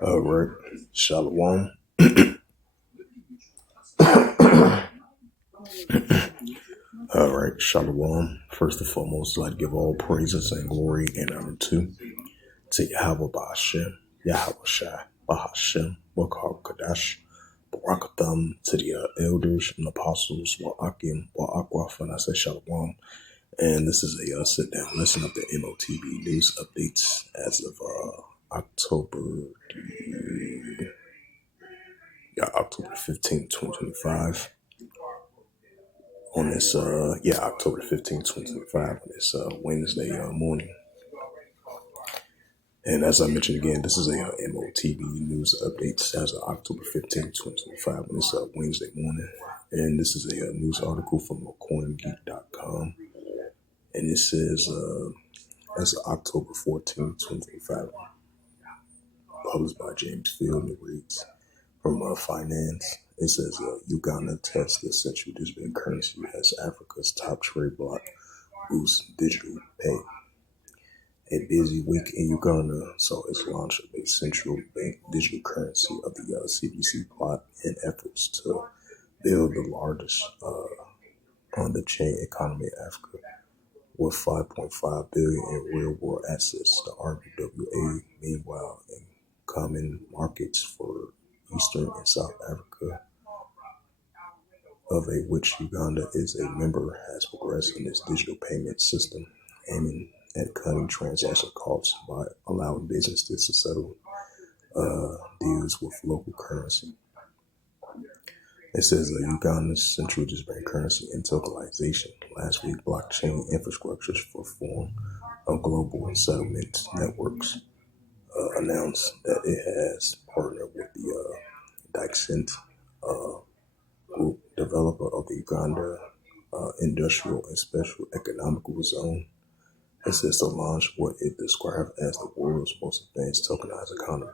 All right, Shalom. All right, Shalom. First and foremost, I'd like to give all praises and glory and honor to Yahweh Ba'ashem, Yahweh Shai, Bahashem, Wakar Kadash, Barakatham, to the elders and apostles, Wa'akim, Wa'akwaf, and I say Shalom. And this is a sit down lesson of the M.O.T.B news updates as of October October 15th, 2025. On this, October 15th, 2025, on this Wednesday morning. And as I mentioned again, this is a M.O.T.B news updates as of October 15th, 2025, on this Wednesday morning. And this is a news article from CoinGeek.com. And it says, as of October 14th, 2025, published by James Field, it reads, from Finance, it says Uganda tests the central digital currency as Africa's top trade bloc boosts digital pay. A busy week in Uganda saw its launch of a central bank digital currency of the CBC plot in efforts to build the largest on-the-chain economy in Africa. With 5.5 billion in real-world assets, the RWA, meanwhile, in common markets for Eastern and South Africa, of which Uganda is a member, has progressed in its digital payment system, aiming at cutting transaction costs by allowing businesses to settle deals with local currency. It says Uganda's central bank currency and tokenization. Last week, blockchain infrastructures for form of global settlement networks announced that it has partnered with the Dixent group, developer of the Uganda Industrial and Special Economical Zone. It says to launch what it described as the world's most advanced tokenized economy.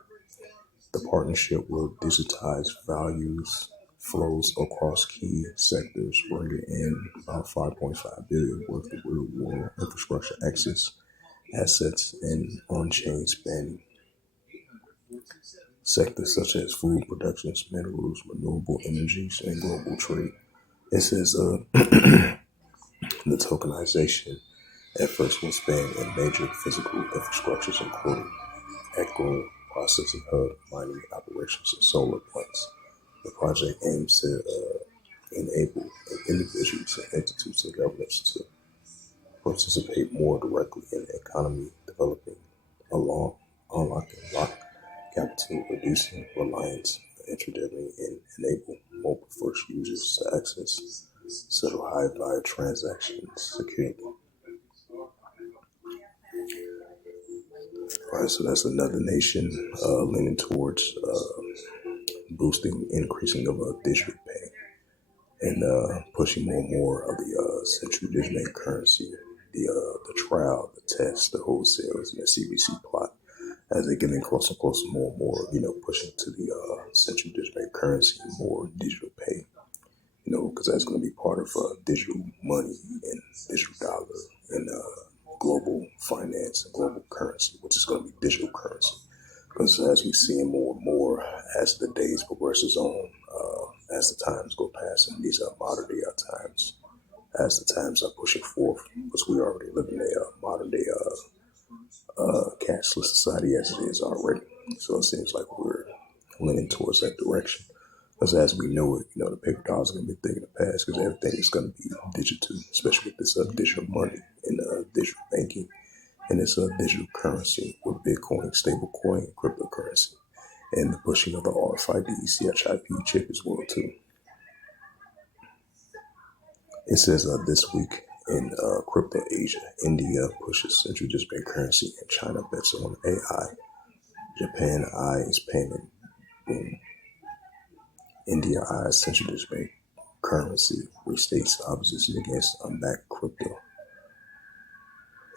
The partnership will digitize values flows across key sectors, bringing in about 5.5 billion worth of real-world infrastructure access, assets, and on-chain spanning sectors such as food production, minerals, renewable energies, and global trade. It says the tokenization efforts will span in major physical infrastructures, including agro processing hub, mining operations, and solar plants. The project aims to enable individuals and entities and governments to participate more directly in the economy, developing unlocking lock capital, reducing reliance on intraday, and enable mobile-first users to access settle high-value transactions securely. All right, so that's another nation leaning towards boosting, increasing of digital pay, and pushing more and more of the central digital currency, the trial, the test, the wholesales, and the CBC plot, as they getting closer and closer, more and more, pushing to the central digital currency, more digital pay, because that's going to be part of digital money and digital dollar and global finance and global currency, which is going to be digital currency. Because as we see more and more as the days progresses on, as the times go past, and these are modern day times, as the times are pushing forth, because we already live in a modern day cashless society as it is already. So it seems like we're leaning towards that direction. Because as we know it, the paper dollars are going to be a thing in the past, because everything is going to be digital, especially with this digital money and digital banking. And it's a digital currency with Bitcoin, stablecoin, cryptocurrency, and the pushing of the RFID, CHIP chip as well too. It says this week in crypto Asia, India pushes central bank currency, and China bets on AI. Japan eyes payment boom. India eyes central bank currency, restates opposition against unbacked crypto.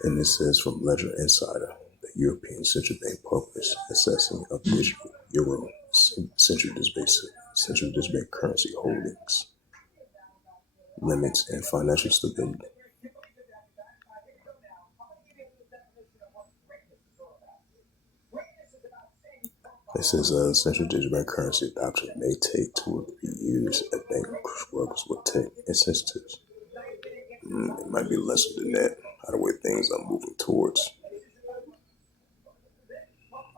And this says from Ledger Insider, the European Central Bank published assessing of digital euro central bank currency holdings. limits, and financial stability. It says central digital bank currency adoption may take 2 or 3 years at bank struggles with tech incentives. It might be lesser than that. How the way things are moving towards.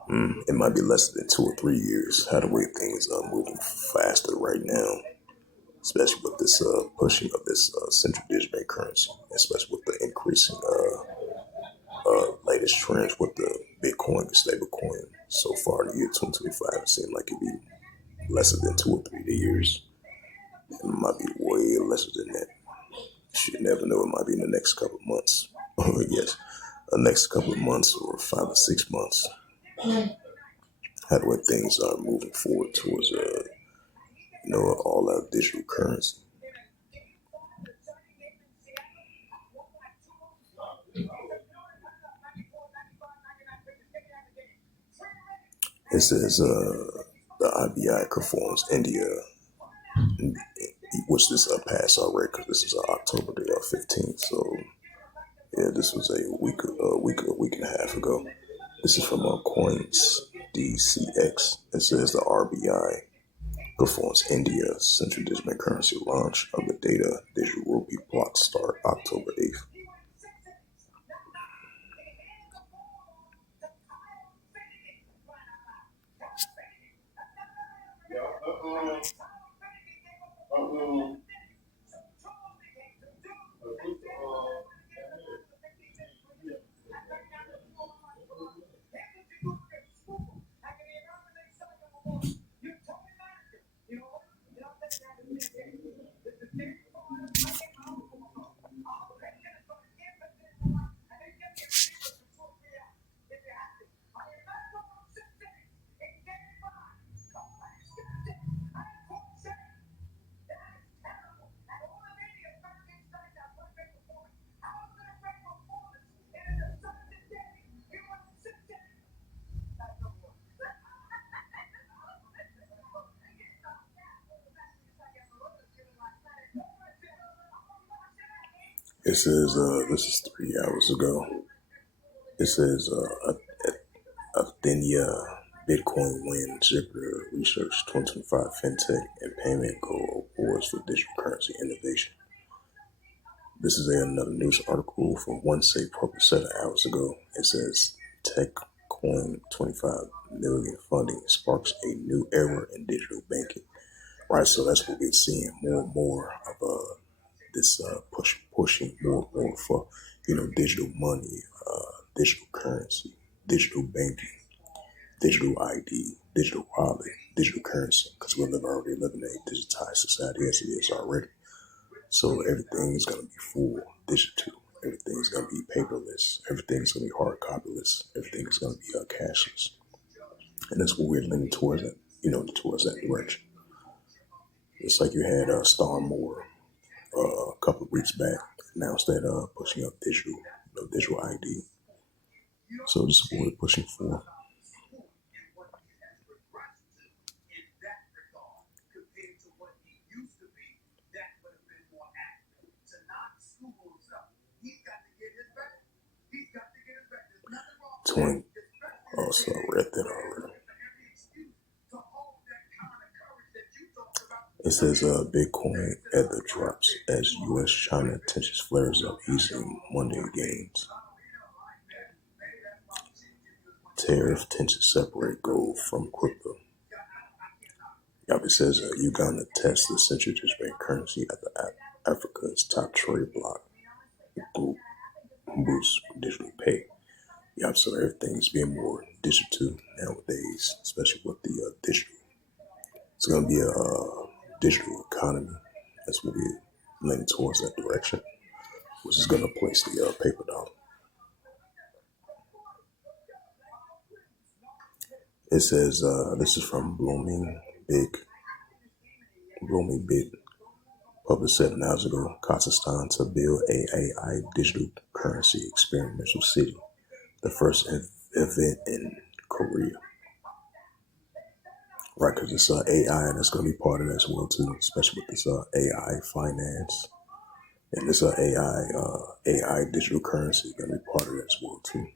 It might be less than 2 or 3 years. How the way things are moving faster right now, especially with this pushing of this central digital bank currency, especially with the increasing latest trends with the Bitcoin and stablecoin. So far in the year 2025, it seemed like it'd be lesser than 2 or 3 years. It might be way lesser than that. You never know. It might be in the next couple of months. Yes, the next couple of months or 5 or 6 months. How the way things are moving forward towards all our digital currency. It says the IBI conforms India, which this passed already because this is October the 15th. So yeah, this was a week and a half ago. This is from Coins DCX. It says the RBI performs India's central digital currency launch of the data digital rupee block start October 8th. It says this is 3 hours ago. It says Athenia Bitcoin win Zipper Research 2025 FinTech and Payment Gold Awards for Digital Currency Innovation. This is another news article from one safe published 7 hours ago. It says TechCoin 25 million funding sparks a new era in digital banking. Right, so that's what we're seeing more and more of this pushing more and more for digital money, digital currency, digital banking, digital ID, digital wallet, digital currency, because we're already living in a digitized society as it is already. So everything is going to be full digital. Everything's going to be paperless. Everything's going to be hard copyless. Everything is going to be cashless. And that's what we're leaning towards that, towards that direction. It's like you had Star Moore a couple of weeks back announced that pushing up digital ID. So this is what we're pushing for. Also read that already. It says Bitcoin at the drops as U.S.-China tensions flares up easing Monday gains. Tariff tensions separate gold from crypto. It says Uganda tests the central digital currency at the Africa's top trade bloc. Boost digital pay. So everything's being more digital nowadays, especially with the digital. It's going to be a digital economy. That's what we're leaning towards that direction, which is going to place the paper dollar. It says this is from Blooming Big, published 7 hours ago. Kazakhstan to build AI digital currency experimental city, the first event in Korea. Right, because it's AI that's going to be part of that as well too, especially with this AI finance. And this AI digital currency gonna be part of that as well too.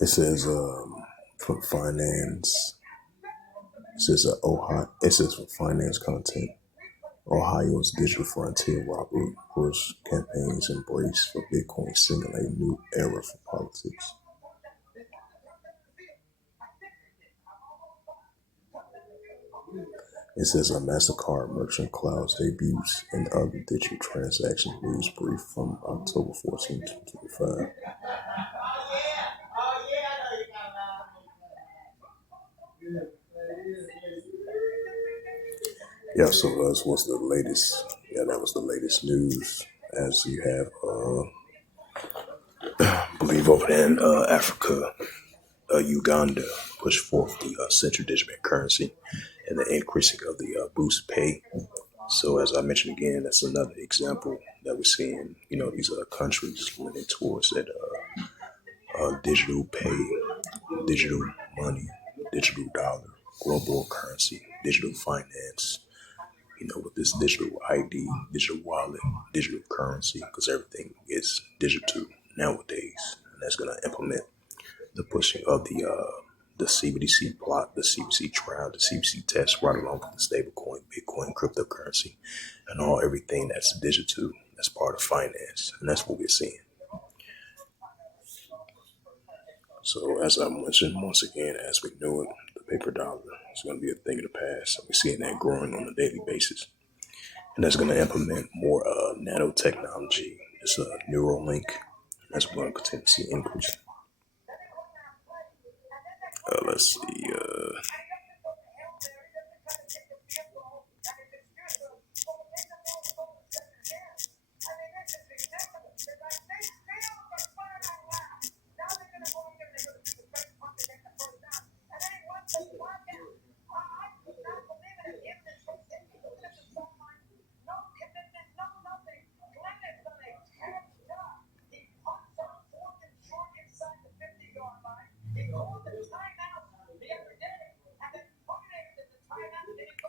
It says from finance. It says Ohio. It says for finance content. Ohio's digital frontier Robert Bush campaigns embrace for Bitcoin simulate new era for politics. It says a MasterCard merchant clouds debuts and other digital transaction news brief from October 14, 2025. Yeah, so that was the latest. Yeah, that was the latest news. As you have, I believe over there in Africa, Uganda pushed forth the central digital currency and the increasing of the boost pay. So as I mentioned again, that's another example that we're seeing. These countries leaning towards that digital pay, digital money, digital dollar, global currency, digital finance. With this digital ID, digital wallet, digital currency, because everything is digital nowadays, and that's going to implement the pushing of the CBDC plot, the CBDC trial, the CBDC test, right along with the stablecoin, Bitcoin, cryptocurrency, and everything that's digital. That's part of finance, and that's what we're seeing. So, as I mentioned once again, as we know it, the paper dollar is going to be a thing of the past. We're seeing that growing on a daily basis, and that's going to implement more nanotechnology. It's a Neuralink. That's going to continue to see increase. Let's see.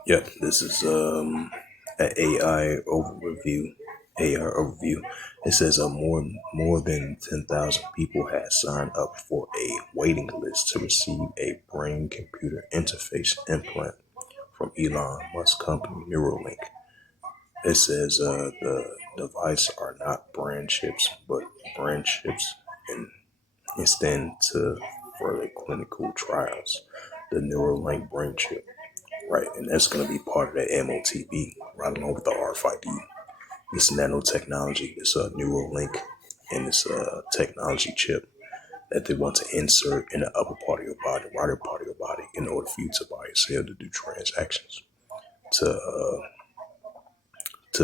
Yep, this is an AI overview. AI overview. It says more than 10,000 people had signed up for a waiting list to receive a brain computer interface implant from Elon Musk company Neuralink. It says the device are not brain chips, but brain chips and instead to further clinical trials. The Neuralink brain chip. Right, and that's going to be part of that M.O.T.B. right along with the RFID. This nanotechnology, this neural link, and this technology chip that they want to insert in the upper part of your body, right part of your body, in order for you to buy or sell to do transactions, to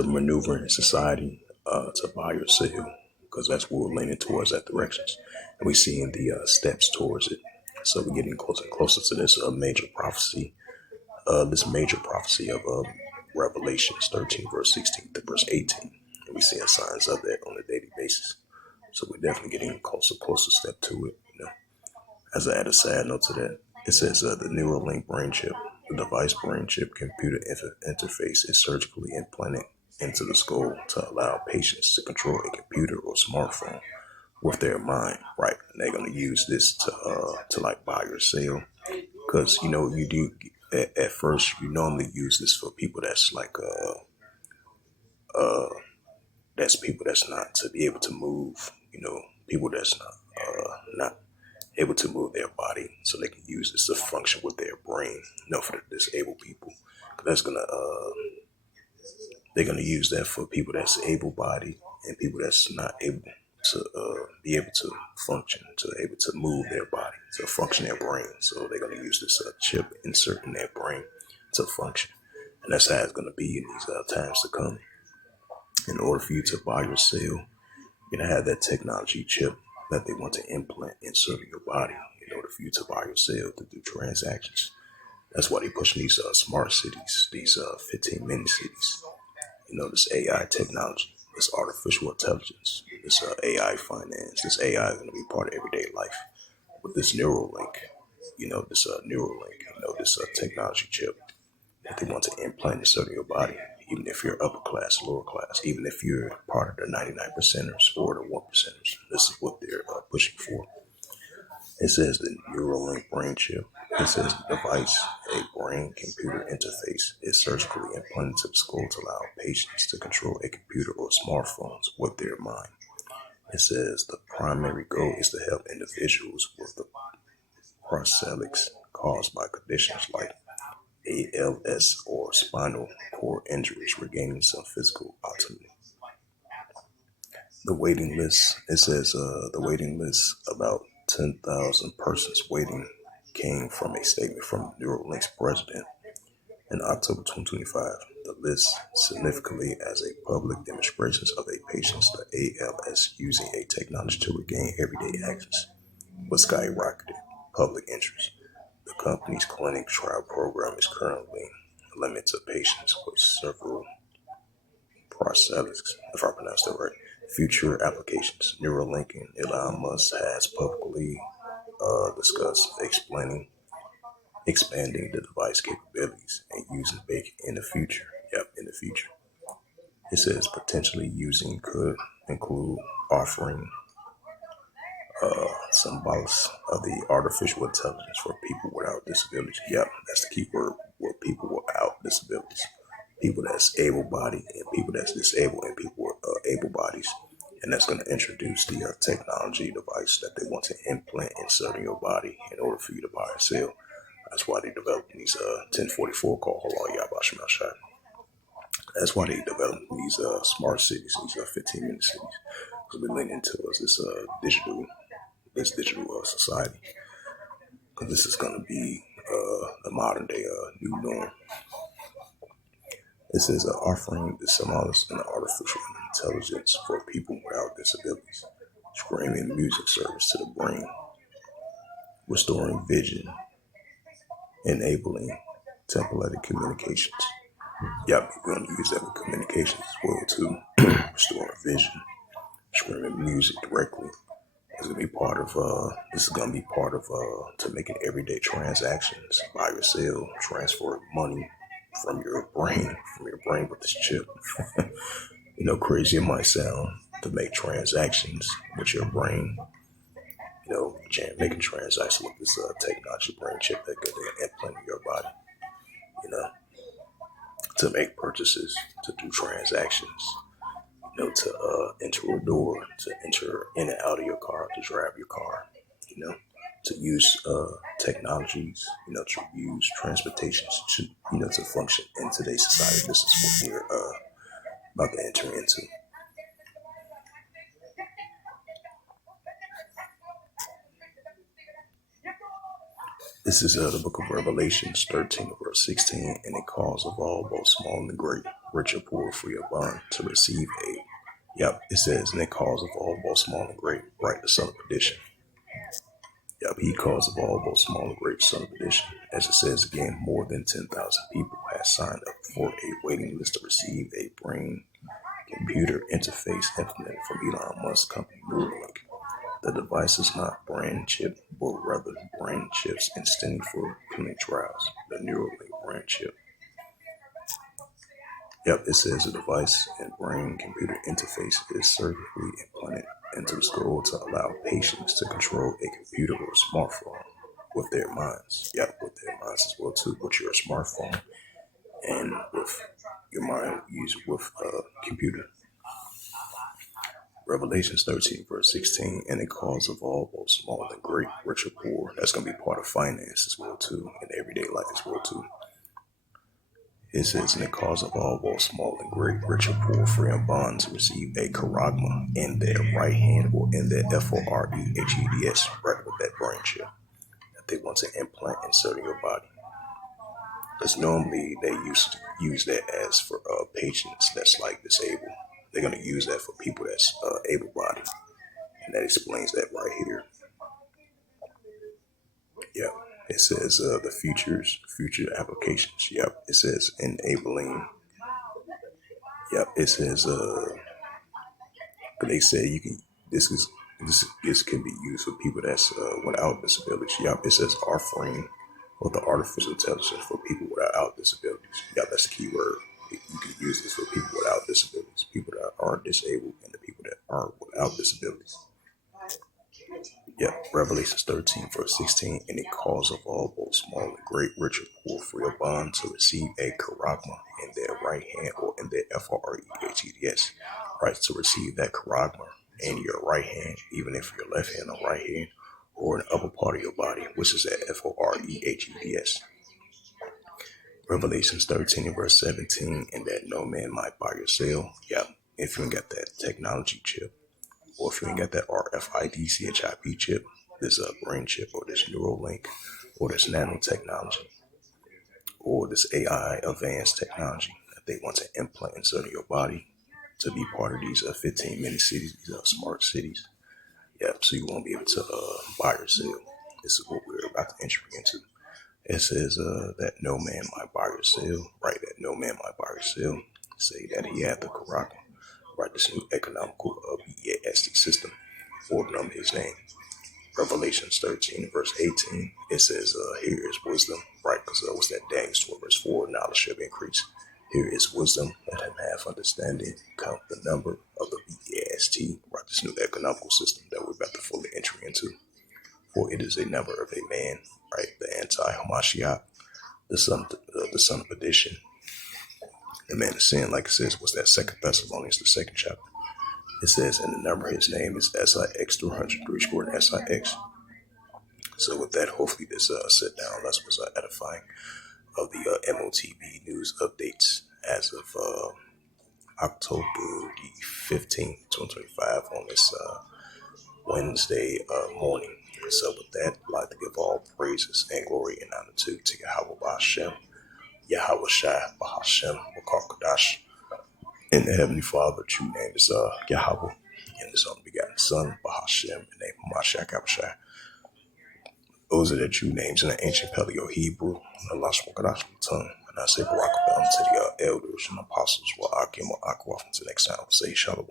maneuver in society, to buy or sell, because that's what we're leaning towards that directions, and we're seeing the steps towards it. So we're getting closer and closer to this major prophecy. This major prophecy of Revelations 13, verse 16 to verse 18. And we're seeing signs of that on a daily basis. So we're definitely getting a closer step to it. As I add a sad note to that, it says the Neuralink brain chip, the device brain chip computer interface is surgically implanted into the skull to allow patients to control a computer or smartphone with their mind, right? And they're going to use this to like buy or sell, because you do at first you normally use this for people that's like that's people that's not to be able to move, people that's not able to move their body, so they can use this to function with their brain. For the disabled people, 'cause that's gonna they're gonna use that for people that's able bodied and people that's not able to be able to function, to able to move their body, to function their brain. So they're gonna use this chip insert in their brain to function, and that's how it's gonna be in these times to come. In order for you to buy or sell, you're gonna have that technology chip that they want to implant insert in your body in order for you to buy or sell to do transactions. That's why they pushing these smart cities, these 15-minute cities. This AI technology, this artificial intelligence, this AI finance, this AI is going to be part of everyday life with this Neuralink, this Neuralink, this technology chip that they want to implant inside of your body, even if you're upper class, lower class, even if you're part of the 99 percenters or the 1 percenters. This is what they're pushing for. It says the Neuralink brain chip. It says the device, a brain computer interface, is surgically implanted to the skull to allow patients to control a computer or smartphones with their mind. It says the primary goal is to help individuals with the prosthetics caused by conditions like ALS or spinal cord injuries regaining some physical autonomy. The waiting list, it says the waiting list, about 10,000 persons waiting, came from a statement from Neuralink's president in October 2025. The list, significantly as a public demonstrations of a patient's the ALS using a technology to regain everyday access, was skyrocketed public interest. The company's clinic trial program is currently limited to patients with several prosthetics, if I pronounced that right. Future applications. Neuralink and Elon Musk has publicly discussed expanding the device capabilities and using big in the future. Yep, in the future. It says potentially using could include offering symbols of the artificial intelligence for people without disabilities. Yep, that's the key word. With people without disabilities, people that's able-bodied and people that's disabled and people with able bodies. And that's going to introduce the technology device that they want to implant inside of your body in order for you to buy or sell. That's why they developed these 1044 called Halal Yabashim Shot. That's why they developed these smart cities, these 15-minute cities, because we're leaning towards this digital society. Because this is going to be the modern day new norm. It says offering the symbols and artificial intelligence for people without disabilities, streaming music service to the brain, restoring vision, enabling telepathic communications. Yep, you're going to use that with communications as well too. Restoring vision, streaming music directly. It's gonna be part of this is gonna be part of to making everyday transactions, buy or sell, transfer money from your brain with this chip. Crazy it might sound to make transactions with your brain, making transactions with this technology brain chip that they implant in your body, you know, to make purchases, to do transactions, to enter a door, to enter in and out of your car, to drive your car, to use technologies, to use transportations to function in today's society. This is what we're about to enter into. This is the book of Revelations 13, verse 16, and it calls of all, both small and great, rich or poor, free or bond, to receive a. Yep, it says, and it calls of all, both small and great, right, the son of perdition. Yep, he calls of all, both small and great, son of perdition. As it says again, more than 10,000 people have signed up for a waiting list to receive a brain computer interface implemented from Elon Musk's company Neuralink. The device is not brain chip, but rather brain chips intended for clinical trials. The Neuralink brain chip. Yep, it says the device and brain computer interface is surgically implanted into the skull to allow patients to control a computer or smartphone with their minds. Yep, with their minds as well too, with your smartphone and with your mind used with a computer. Revelations 13, verse 16, and it calls of all, both small and great, rich or poor. That's going to be part of finance as well too, and everyday life as well too. It says, and it calls of all, both small and great, rich or poor, free and bond, to receive a charagma in their right hand or in their FOREHEDS, right with that brain chip that they want to implant inside of your body. Because normally they used to use that as for patients that's like disabled. They're going to use that for people that's able-bodied. And that explains that right here. Yeah, It says the future applications. Yep. It says enabling. Yep. It says but they say you can. This is this can be used for people that's without disabilities. Yep. It says offering or the artificial intelligence for people without disabilities. Yep. That's the key word. You can use this for people without disabilities, people that are disabled, and the people that are without disabilities. Yep, Revelations 13, verse 16, and it calls of all, both small and great, rich or poor, free or bond, to receive a charagma in their right hand or in their FREHEDS, right, to receive that charagma in your right hand, even if your left hand or right hand, or in the upper part of your body, which is at FOREHEDS. Revelations 13 and verse 17, and that no man might buy or sell. Yep, if you ain't got that technology chip, or if you ain't got that RFID CHIP chip, this brain chip, or this Neuralink, or this nanotechnology, or this AI advanced technology that they want to implant inside your body to be part of these 15-minute cities, these smart cities. Yep, so you won't be able to buy or sell. This is what we're about to enter into. It says that no man might buy or sell, right? That no man might buy or sell. Say that he had the Quran, right? This new economical BAST system ordered under his name. Revelations 13, verse 18, it says, here is wisdom, right? Because what's that? Daniel 12, verse 4, knowledge shall increase. Here is wisdom, let him have understanding, count the number of the BAST, right? This new economical system that we're about to fully enter into. For it is a number of a man, right? The anti-Hamashiach, the son of perdition, the man of sin, like it says, was that Second Thessalonians, the second chapter. It says, and the number of his name is SIX 303 squared SIX. So with that, hopefully this sit down lesson was edifying of the M.O.T.B news updates as of October the 15th, 2025 on this Wednesday morning. So with that, I'd like to give all praises and glory and honor to Yahweh Ba'Shem, Yahweh Shai Ba'Hashem, Wakar and the Heavenly Father. True name is Yahweh, and His only begotten Son, Ba'Hashem, in the name of Mashiach Abishai. Those are the true names in the ancient Paleo Hebrew, the Lashmokadash tongue. And I say Barak to the elders and apostles, while Akim or Akwaf until next time. Say Shalom.